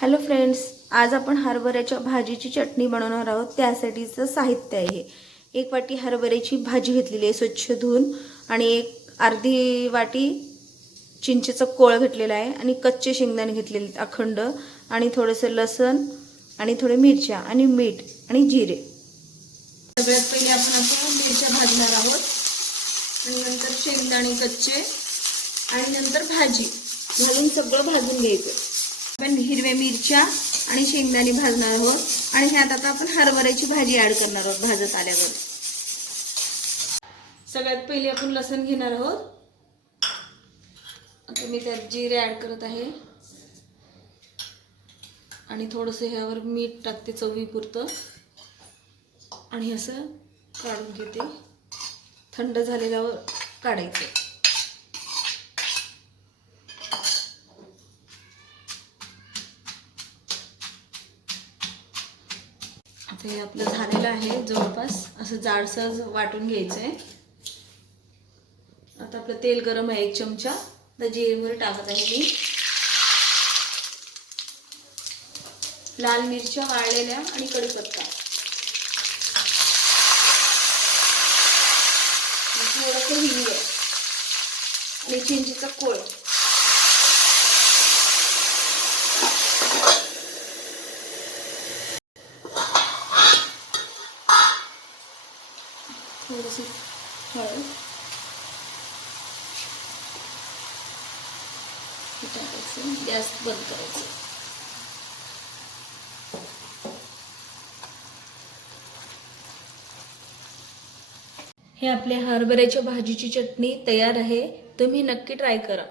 Hello friends, आज आपण हरभऱ्याच्या भाजीची चटणी बनवणार आहोत। त्यासाठीचं साहित्य आहे, 1 वाटी हरभऱ्याची भाजी घेतलेली आहे स्वच्छ धुवून, आणि अर्धी वाटी चिंचेचा कोळ घेतलेला आहे, आणि कच्चे शेंगदाणे घेतलेले अखंड, आणि थोडंसं लसण, आणि थोडे मिरच्या, आणि मीठ, आणि जिरे। सगळ्यात पहिले आपण असं मिरच्या भाजणार आहोत, आणि नंतर शेंगदाणे कच्चे, आणि नंतर भाजी घालून सगळं भाजून घ्यायचं। आपण हिरव्या मिरच्या आणि शेंगदाणे भाजणार आहोत, आणि ह्यात आता आपण हरभऱ्याची भाजी ऍड करणार आहोत भाजत आल्यावर। सगळ्यात पहिले आपण लसण घेणार आहोत। आता मी त्यात जिरे ऍड करत आहे, आणि थोडंसं ह्यावर मीठ टाकते चवीपुरतं, आणि असं काढून घेते। थंड झालेल्यावर काढायचं। आता हे आपलं झालेलं आहे, जवळपास असं जाडसर वाटून घ्यायचं आहे। आता आपलं तेल गरम आहे, 1 चमचा तर जिरे मोहरी टाकत आहे मी। लाल मिरच्या वाळलेल्या आणि कढीपत्ता, थोडंसं हिंग, आणि चिंचेचा कोळ। थोडंसं हळद टाकायचं, गॅस बंद करायचं। हे आपल्या हरभऱ्याच्या भाजीची चटणी तयार आहे, तुम्ही नक्की ट्राय करा।